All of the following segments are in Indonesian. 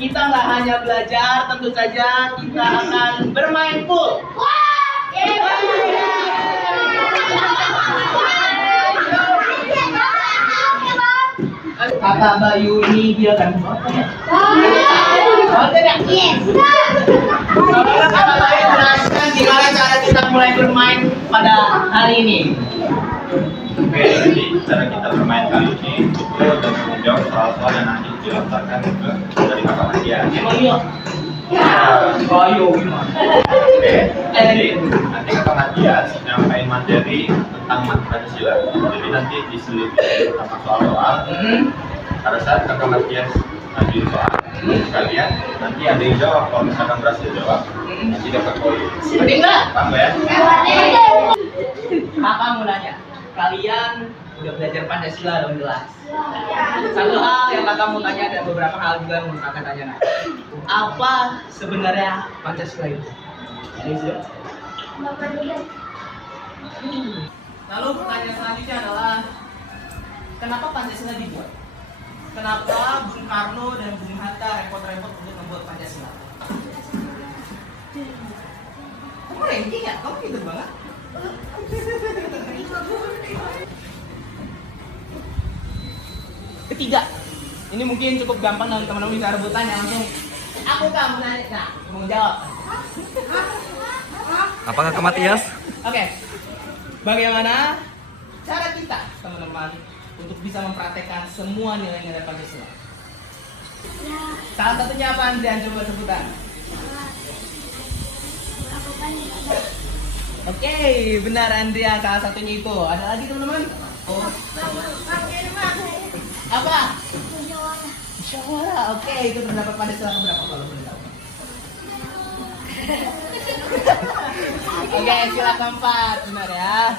kita nggak hanya belajar, tentu saja kita akan bermain pool. Kakak Bayu ini dia kan Kakak Bayu jelaskan gimana cara kita mulai bermain pada hari ini. Oke, jadi cara kita bermain kali ini itu dan menjawab soal-soal yang nanti dilontarkan dari Kakak Madia. Emang iya? Bayu gimana? Oke, jadi nanti Kakak Madia nyampain materi tentang Pancasila. Jadi nanti diselipin sama soal-soal. Pada saat Kakak Madia ngajuin soal, kalian nanti ada yang jawab. Kalau misalkan berhasil jawab, nanti dapat poin. Seperti enggak? Paham ya? Kakak mau nanya, kalian udah belajar Pancasila dong jelas. Satu hal yang kakak mau tanya dan beberapa hal juga yang mau kakak tanya. Apa sebenarnya Pancasila itu? Ada yang sudah? Lalu pertanyaan selanjutnya adalah kenapa Pancasila dibuat? Kenapa Bung Karno dan Bung Hatta repot-repot untuk membuat Pancasila? Kamu ranking ya? Kamu gitu banget? Ketiga, ini mungkin cukup gampang dan teman-teman bisa rebutan ya langsung. Aku kamu nanya, nah, mau jawab. Apakah ke Matias? Oke, bagaimana cara kita teman-teman untuk bisa mempraktekkan semua nilai-nilai Pancasila? Salah satunya apa Andrian? Coba sebutan. Oke, benar Andrea, salah satunya itu. Ada lagi teman-teman? Oh. Apa? Musyawarah. Oke, itu terdapat pada sila berapa kalau boleh tahu? Oke, sila keempat, benar ya.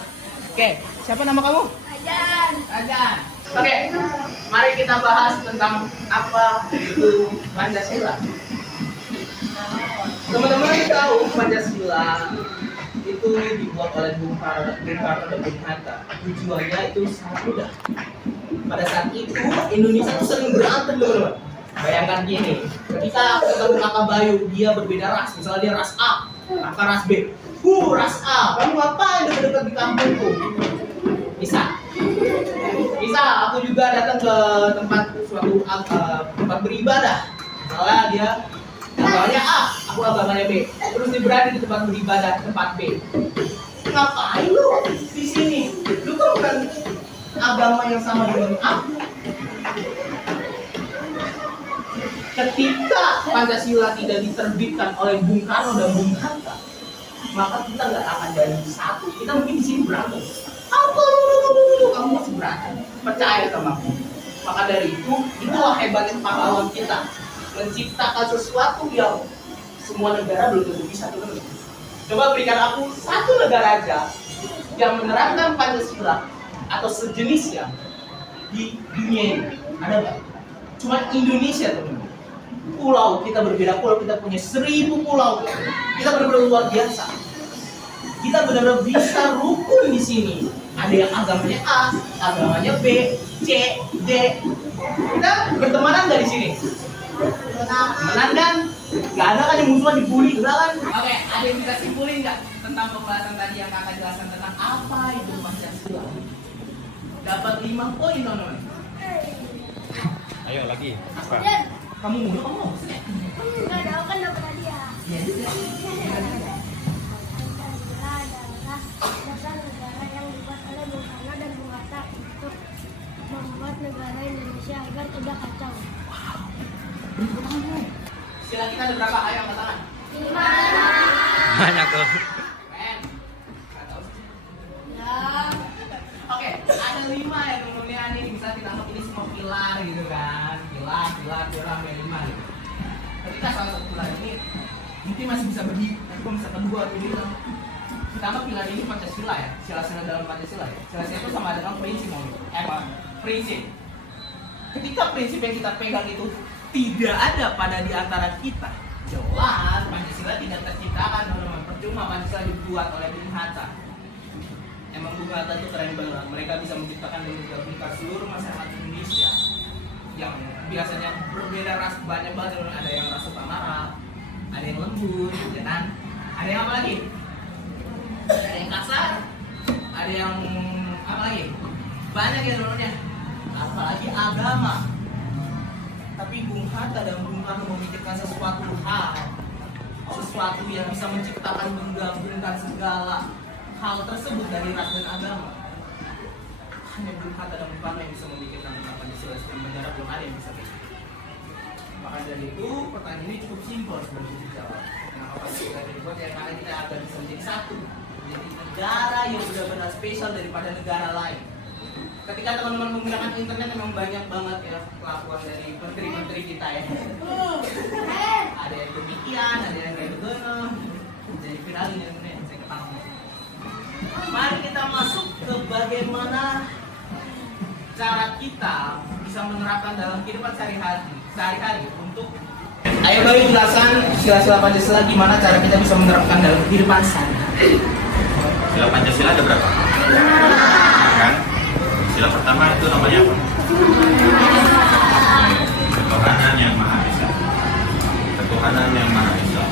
Oke, siapa nama kamu? Ajan. Ajan. Oke, mari kita bahas tentang apa itu Pancasila. Teman-teman tahu Pancasila itu dibuat oleh Bung Karno dan Bung Hatta. Tujuannya itu sangat mudah. Pada saat itu Indonesia itu sering berantem teman-teman. Bayangkan gini, ketika ketemu kakak Bayu, dia berbeda ras, misalnya dia ras A, kakak ras B. Ras A, kamu ngapain dekat-dekat di kampungku? Bisa, aku juga datang ke tempat suatu tempat beribadah. Misalnya dia agamanya A, aku agamanya B. Terus dia berada di tempat beribadah tempat B. Ngapain lu di sini? Lu kan bukan agama yang sama dengan aku. Ketika Pancasila tidak diterbitkan oleh Bung Karno dan Bung Hatta, maka kita nggak akan jadi satu. Kita mungkin di sini berantem. Apa lu? Kamu masih berantem? Percaya sama aku. Maka dari itulah hebatnya pahlawan kita. Menciptakan sesuatu yang semua negara belum tentu bisa teman-teman. Coba berikan aku satu negara aja yang menerapkan Pancasila atau sejenisnya di dunia ini. Ada nggak? Cuma Indonesia teman-teman. Pulau kita berbeda pulau, kita punya 1000 pulau. Kita benar-benar luar biasa. Kita benar-benar bisa rukun di sini. Ada yang agamanya A, agamanya B, C, D. Kita bertemanan nggak di sini? Temenan kan? Gak ada kan yang musuhan dibully, enggak kan? Oke, ada yang bisa simpulin nggak tentang pembahasan tadi yang kakak jelaskan tentang apa itu Pancasila? Dapat 5 poin teman-teman. Ayo lagi. Kamu muda, kamu mau sih? Enggak ada, kan dapat hadiah. Iya juga. Pancasila adalah dasar negara yang dibuat oleh Bung Karno dan Bung Hatta untuk membuat negara Indonesia agar tidak kacau. Sila kita ada berapa? Ayo angkat tangan. 5. Banyak tuh. Keren. Nggak tahu sih. Ya. Oke, ada 5 ya teman-teman. Ini bisa kita anggap ini semua pilar gitu kan. Pilar, ada 5 gitu. Ketika salah satu pilar ini mungkin masih bisa berdiri, tapi kalau misalkan 2 atau 3, kita anggap pilar ini Pancasila ya. Sila-sila dalam Pancasila ya. Sila-sila itu sama dengan prinsip prinsip. Ketika prinsip yang kita pegang itu tidak ada pada di antara kita, jelas Pancasila tidak terciptakan teman-teman. Percuma Pancasila dibuat oleh Bung Hatta. Emang Bung Hatta itu keren banget. Mereka bisa menciptakan dan menggabungkan seluruh masyarakat Indonesia yang biasanya berbeda ras banyak banget. Ada yang ras suka marah, ada yang lembut, ya kan? Ada yang apa lagi? Ada yang kasar, ada yang apa lagi? Banyak ya sebenarnya. Apalagi agama. Tapi Bung Hatta dan Bung Karno memikirkan sesuatu hal, sesuatu yang bisa menciptakan menggabungkan segala hal tersebut dari ras dan agama. Hanya Bung Hatta dan Bung Karno yang bisa memikirkan tentang Pancasila sistem negara, belum ada yang bisa bikin. Maka dari itu pertanyaan ini cukup simpel sebenarnya dijawab. Kenapa Pancasila dibuat? Ya karena kita agar bisa menjadi satu, menjadi negara yang benar-benar spesial daripada negara lain. Ketika teman-teman menggunakan internet memang banyak banget ya kelakuan dari menteri-menteri kita ya. Ada yang demikian, ada yang kayak begono. Jadi viralin yang ini saya ketahui. Mari kita masuk ke bagaimana cara kita bisa menerapkan dalam kehidupan sehari-hari untuk. Ayo Bayu jelaskan sila-sila Pancasila gimana cara kita bisa menerapkan dalam kehidupan sehari-hari. Sila Pancasila ada berapa? Kan? Sila pertama itu namanya apa? Ketuhanan yang Maha Esa. Ketuhanan yang Maha Esa.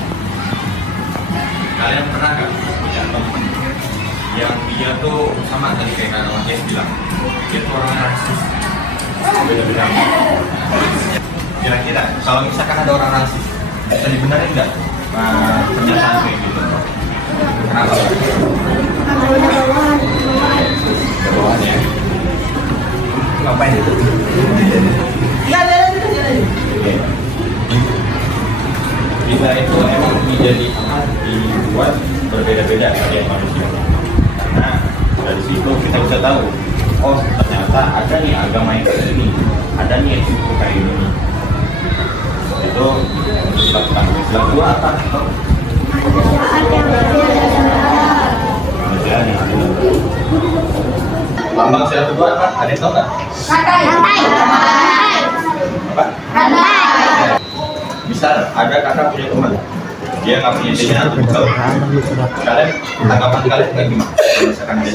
Kalian pernah nggak punya teman yang dia tuh sama tadi kayak Kak Wahid bilang, dia tuh orang rasis, beda-beda. Kira-kira kalau misalkan ada orang rasis, bisa dibenerin nggak pernyataan kayak gitu? Kenapa? Bawahan ya. Ngapain itu? Ya, Kita itu emang dibuat berbeda-beda dari manusia. Karena dari situ kita bisa tahu, oh ternyata ada nih agama yang kayak ini, ada nih yang suku kayak ini. Itu sila dua apa? Manusia yang adil. Lambang sila kedua apa? Ada yang tahu nggak? Apa? Misal ada kakak punya teman, dia nggak punya ide atau bekal. Kalian tanggapan kalian kayak gimana? Misalkan ada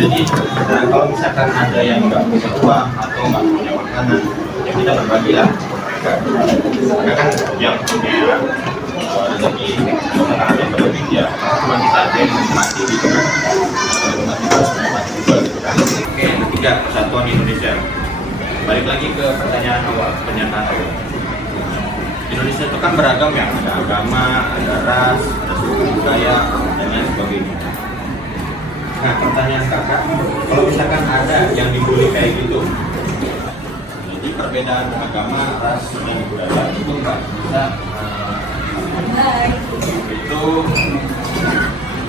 jadi kalau misalkan ada yang nggak punya uang atau nggak punya makanan, ya kita berbagi lah. Karena kan yang punya rezeki, misalkan ada yang berlebih ya, cuma kita aja yang mati gitu kan. Oke, yang ketiga, persatuan Indonesia. Balik lagi ke pertanyaan awal, pernyataan awal. Indonesia itu kan beragam ya, ada agama, ada ras, ada suku budaya, dan lain sebagainya. Nah, pertanyaan kakak, kalau misalkan ada yang dibully kayak gitu, jadi perbedaan agama, ras, dan budaya itu nggak bisa itu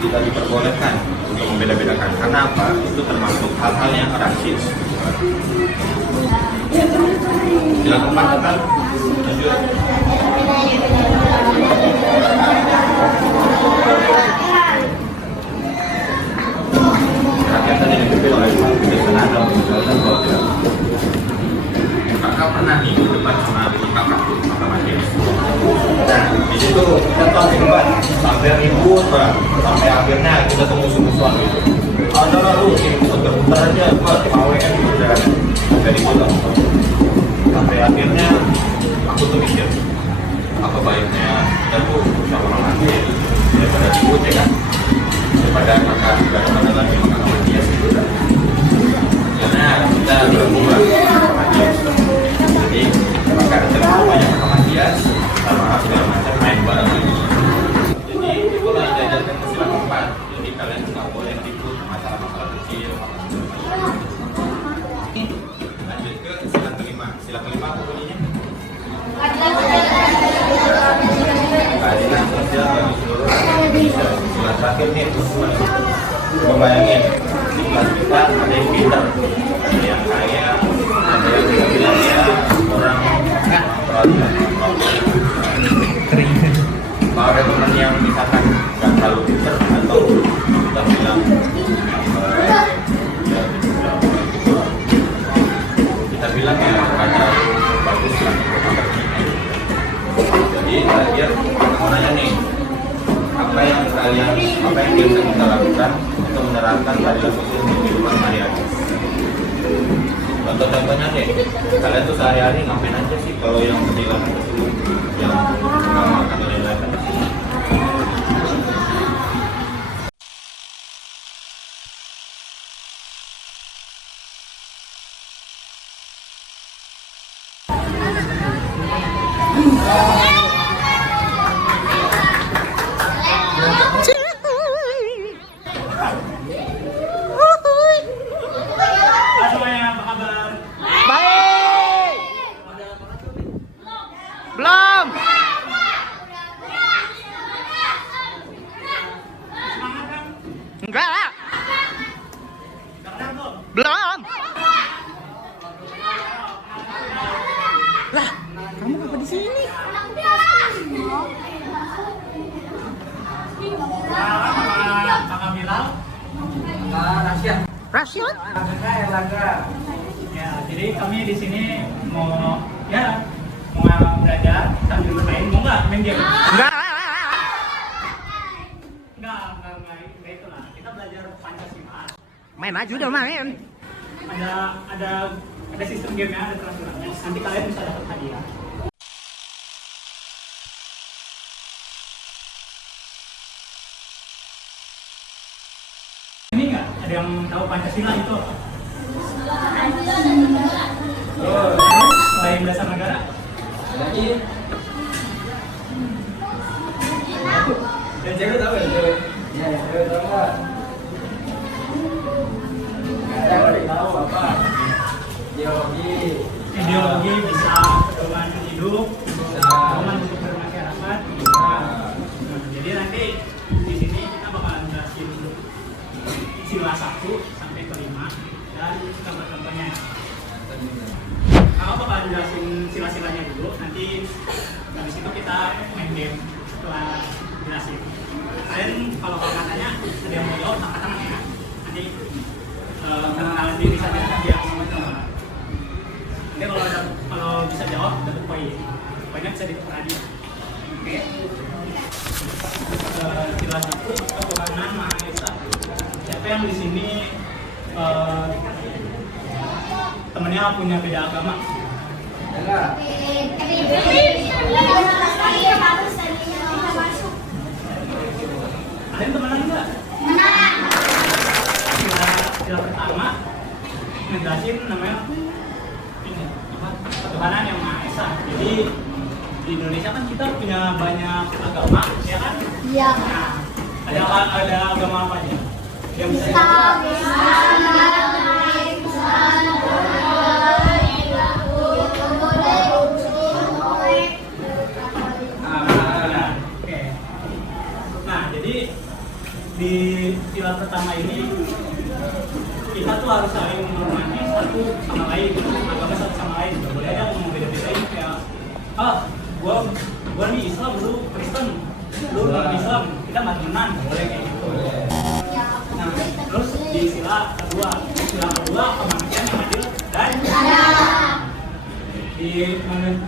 tidak diperbolehkan untuk membeda-bedakan. Karena apa? Itu termasuk hal-hal yang rasis. Silakan Pak, kakak. Lanjut. Rakyatan yang dipilih oleh kebijaksanaan dalam menjalankan bahwa tidak. Kakak pernah nih ke depan sama kakak mati. Nah, di situ kita tahu di depan sampai ribut, sampai akhirnya kita temu musuh-musuhan gitu. Ada lalu putar-putar aja, buat AWN udah dari kota. Sampai akhirnya aku tuh mikir, apa baiknya kita tuh sama-sama aja ya, daripada ribut ya kan, daripada kakak gak ada mana lagi kakak Matias gitu kan. Karena kita berhubungan sama Matias, jadi maka ada banyak kakak Matias sama segala macam main bareng. Jadi itulah yang diajarkan ke sila keempat. Jadi kalian nggak boleh ribut masalah-masalah kecil. Lanjut ke sila kelima. Sila kelima apa bunyinya? Keadilan sosial bagi seluruh rakyat Indonesia. Sila terakhir nih, teman-teman. Coba bayangin, di kelas kita ada yang pintar, ada yang kaya, ada yang kita bilang ya orang peradilan. Kalau ada teman yang misalkan nggak terlalu pintar atau kita bilang kita bilang ya ada bagus lah. Jadi terakhir mau nanya nih, apa yang kalian apa yang biasa kita lakukan untuk menerapkan keadilan sosial di kehidupan sehari-hari. Contoh-contohnya deh, kalian tuh sehari-hari ngapain aja sih kalau yang kehilangan tersebut, yang agama atau lain-lain. Semuanya apa kabar? Baik. Belum. Semangat kan? Enggak. Benar belum? Belum. Lah, kamu kenapa di sini? Kenalan sama Kakak Bilal. Rasya? Ya, jadi kami di sini mau belajar sambil bermain. Mau nggak main game? Enggak. Enggak itulah. Kita belajar Pancasila. Main aja udah main. Ada sistem gamenya, ada peraturannya. Nanti kalian bisa dapat hadiah. Ini nggak ada yang tahu Pancasila itu apa? Selain dasar negara. Dan cewek tahu ya cewek? Iya, cewek tahu nggak? Tahu apa? Ideologi bisa, pedoman hidup, pedoman untuk bermasyarakat bisa. Nah, jadi nanti di sini kita bakalan jelasin sila 1 sampai ke 5 dan contoh-contohnya. Aku bakalan jelasin sila-silanya dulu. Nanti dari situ kita main game setelah jelasin. Kalian kalau katanya ada yang mau jawab angkat tangan ya. Nanti perkenalan diri saja biar sama-sama. Nanti kalau bisa jawab dapat poin. Poinnya bisa ditukar hadiah. Oke. Sila 1 ketuhanan Maha Esa. Siapa yang di sini temennya punya beda agama? Enggak. Kalian temenan enggak? Sila pertama ngejelasin namanya ini apa? Ketuhanan yang Maha Esa. Jadi di Indonesia kan kita punya banyak agama, ya kan? Iya. Nah, ada agama apa aja? Yang bisa dijawab? Oke. Nah, jadi di sila pertama ini kita tuh harus saling menghormati satu sama lain, agama satu sama lain. Gak boleh aja ngomong beda-bedain kayak, gua nih Islam, lu Kristen, lu non Islam, kita nggak temenan, gak boleh kayak gitu. Nah, terus di sila kedua kemanusiaan yang adil dan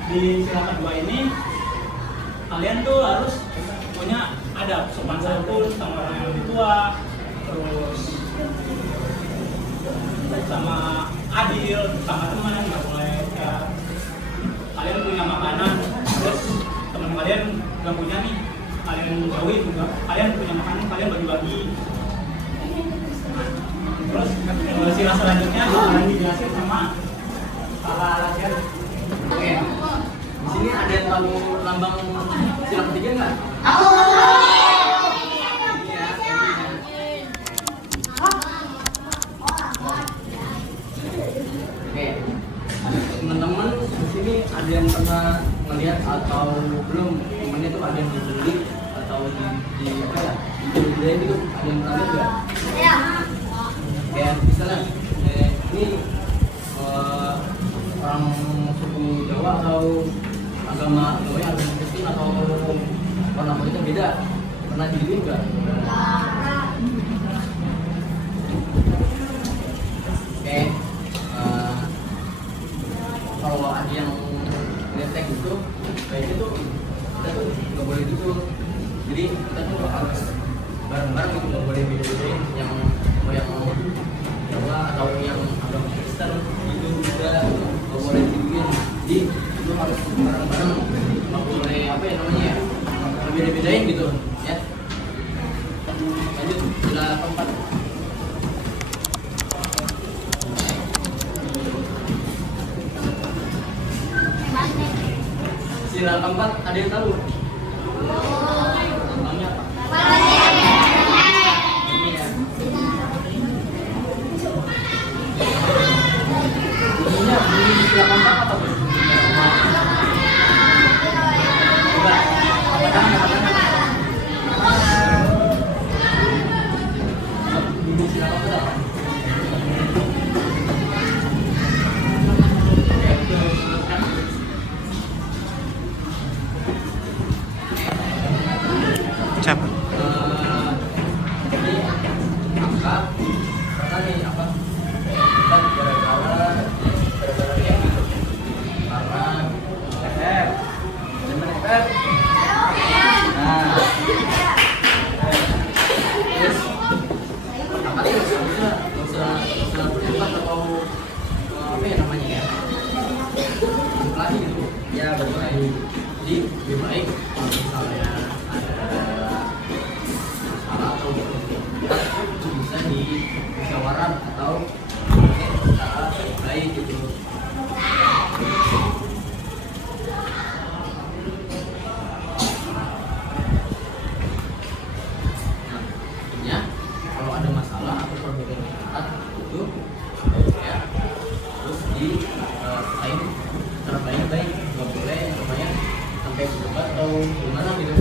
di sila kedua ini kalian tuh harus punya adab sopan santun sama orang yang lebih tua, terus sama adil sama teman, nggak boleh ya kalian punya makanan terus teman kalian nggak punya nih, kalian jauhin juga, kalian punya makanan kalian bagi-bagi. Terus sila selanjutnya akan dijelasin sama Kakak Rasya. Oke. Di sini ada yang tahu lambang sila ketiga nggak? Oke. Teman-teman di sini ada yang pernah melihat atau belum? Temennya tuh ada yang dibeli atau di apa ya? Dibeli itu ada yang pernah lihat nggak? Iya. Kayak misalnya ini orang suku Jawa atau agamanya agama Kristen atau warna kulitnya beda, pernah digituin nggak? Oke, kalau ada yang ngetek gitu, kayak gitu kita tuh nggak boleh gitu. Jadi kita tuh harus Sila keempat ada yang tahu? Namanya apa? Ini ya. Bunyinya bunyi di sila keempat atau bunyinya? Coba. Apa tangan? Bunyi sila keempat apa? Siapa? Ini angka karena nih apa? Kita gara-gara yang karena leher, bener leher. Nah, terus apa tuh? Harusnya berdebat atau apa ya namanya ya? Lagi gitu. Ya berbaik. Jadi lebih baik kalau misalnya atau itu bisa di musyawarah atau cara baik gitu. Ya, kalau ada masalah atau perbedaan pendapat itu ya terus di lain cara baik-baik, nggak boleh namanya sampai berdebat atau gimana gitu.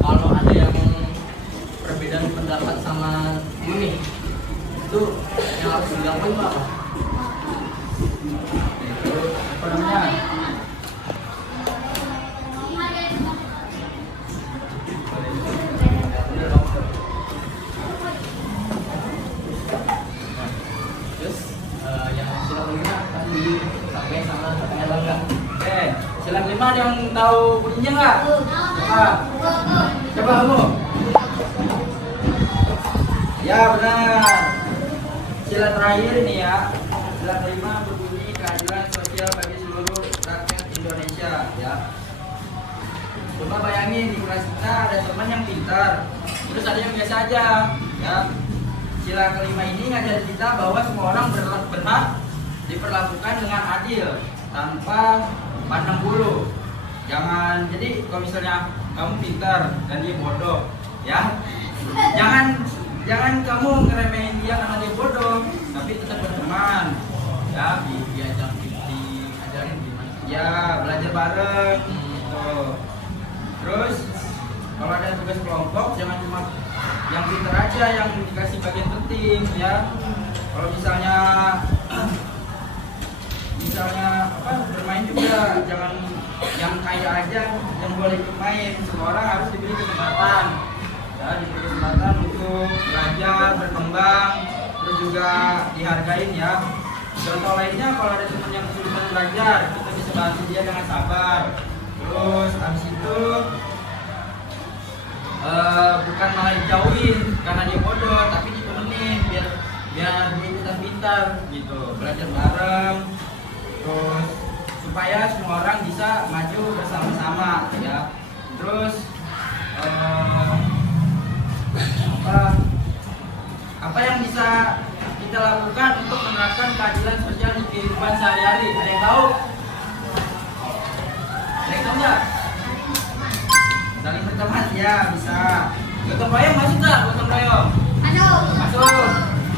Kalau ada yang perbedaan pendapat sama ini itu yang harus dilakukan itu apa? Itu apa namanya? Terus yang sila kelima tadi sampai sama katanya bangga. Sila kelima ada yang tahu bunyinya nggak? Coba kamu. Ya benar. Sila terakhir ini ya. Sila kelima berbunyi keadilan sosial bagi seluruh rakyat Indonesia ya. Coba bayangin di kelas kita ada teman yang pintar, terus ada yang biasa aja ya. Sila kelima ini ngajarin kita bahwa semua orang berhak diperlakukan dengan adil tanpa pandang bulu. Jangan, jadi kalau misalnya kamu pintar dan dia bodoh, ya, jangan kamu ngeremehin dia karena dia bodoh, tapi tetap berteman, ya, diajarin gimana, ya, belajar bareng, gitu. Terus kalau ada tugas kelompok, jangan cuma yang pintar aja yang dikasih bagian penting, ya. Kalau misalnya apa bermain juga jangan yang kaya aja yang boleh ikut main, semua orang harus diberi kesempatan ya, diberi kesempatan untuk belajar, berkembang, terus juga dihargain ya. Contoh lainnya kalau ada teman yang kesulitan belajar, kita bisa bantu dia dengan sabar. Terus habis itu bukan malah dijauhin karena dia bodoh, tapi ditemenin biar dia ikutan pintar gitu, belajar bareng. Terus supaya semua orang bisa maju bersama-sama ya. Terus apa yang bisa kita lakukan untuk menerapkan keadilan sosial di kehidupan sehari-hari? Ada yang tahu? Ada yang tahu nggak? Saling berteman ya bisa. Gotong royong masuk nggak? Gotong royong? Masuk.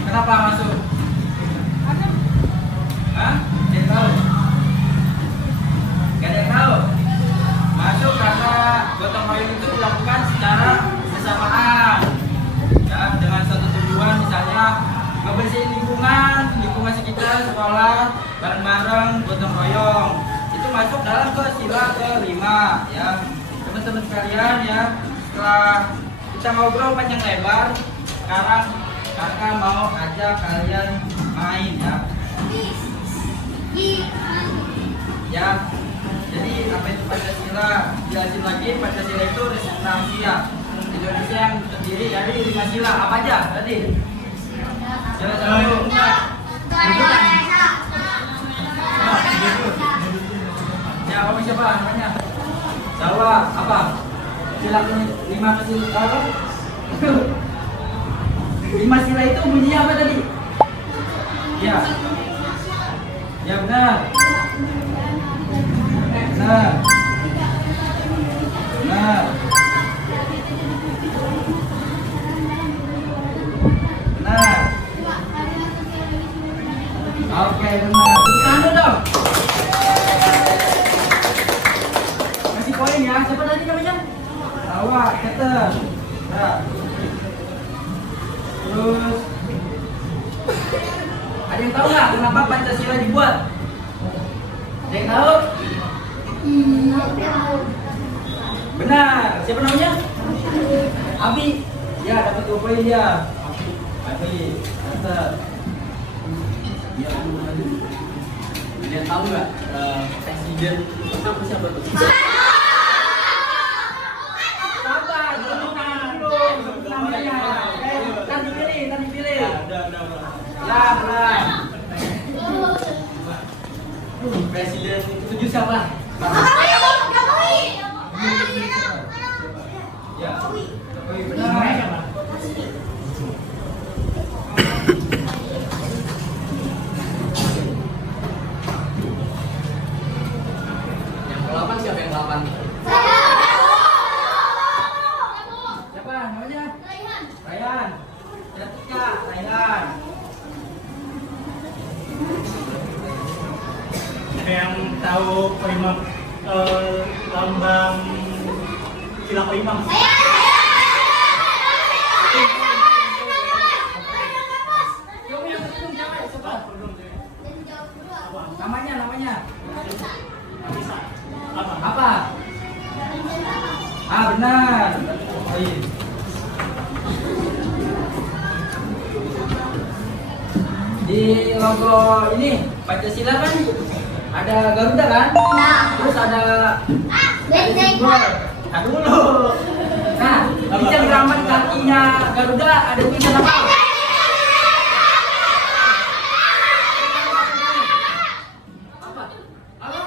Kenapa masuk? Hah? Ada yang tahu? Gak ada yang tahu? Masuk karena gotong royong itu dilakukan secara bersamaan ya, dengan satu tujuan, misalnya ngebersihin lingkungan sekitar sekolah bareng-bareng gotong royong. Itu masuk dalam ke sila kelima ya. Teman-teman sekalian ya, setelah kita ngobrol panjang lebar, sekarang kakak mau ajak kalian main ya. Ya, jadi apa itu Pancasila? Jelasin lagi, Pancasila itu rahasia Indonesia yang terdiri dari 5 sila. Apa aja tadi? Sila satu. Ya, kamu siapa namanya? Jawa apa? Sila kelima ke sila apa? 5 sila itu bunyinya apa tadi? Ya. Ya benar. Benar. Benar. Benar. Oke, benar. Tepuk tangan dong. Kasih poin ya. Siapa tadi namanya? Tawa, Keter. Nah. Terus ada yang tahu nggak kenapa Pancasila dibuat? Ada yang tahu? Benar. Siapa namanya? Abi. Ya, dapat 2 poin dia. Abi. Mantap. Ya, ada yang tahu nggak presiden pertama siapa tuh? Sabar, belum sebut namanya. Kan dipilih. Ya, benar. Presiden ke-7 siapa? Ya. Jokowi, benar. Yang ke-8 siapa yang ke-8? Siapa namanya? Rayhan. Catat Kak, Rayhan. Ada yang tahu perimam lambang sila perimam? Namanya. Apa? Apa? Ah, benar. Poin. Di logo ini Pancasila kan ada Garuda kan? Terus ada simbol. Nah dulu. Nah, di cengkraman kakinya Garuda ada tulisan apa? Apa? Apa?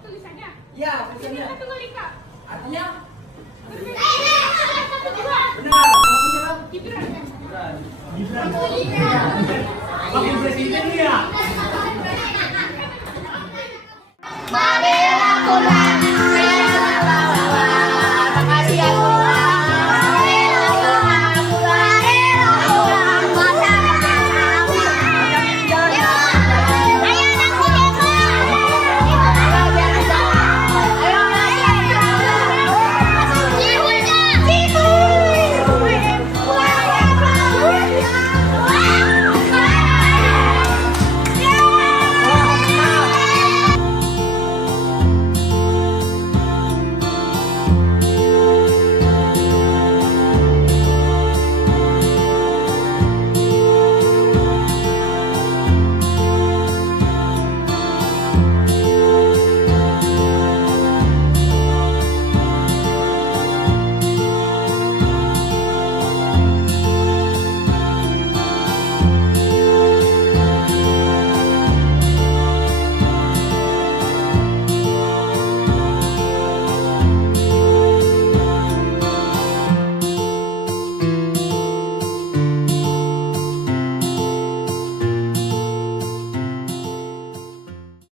Tulisannya. Ya, tulisannya. Artinya? Benar. Benar. Nama siapa? Gibran. Gibran. Wakil presiden ya? Marilah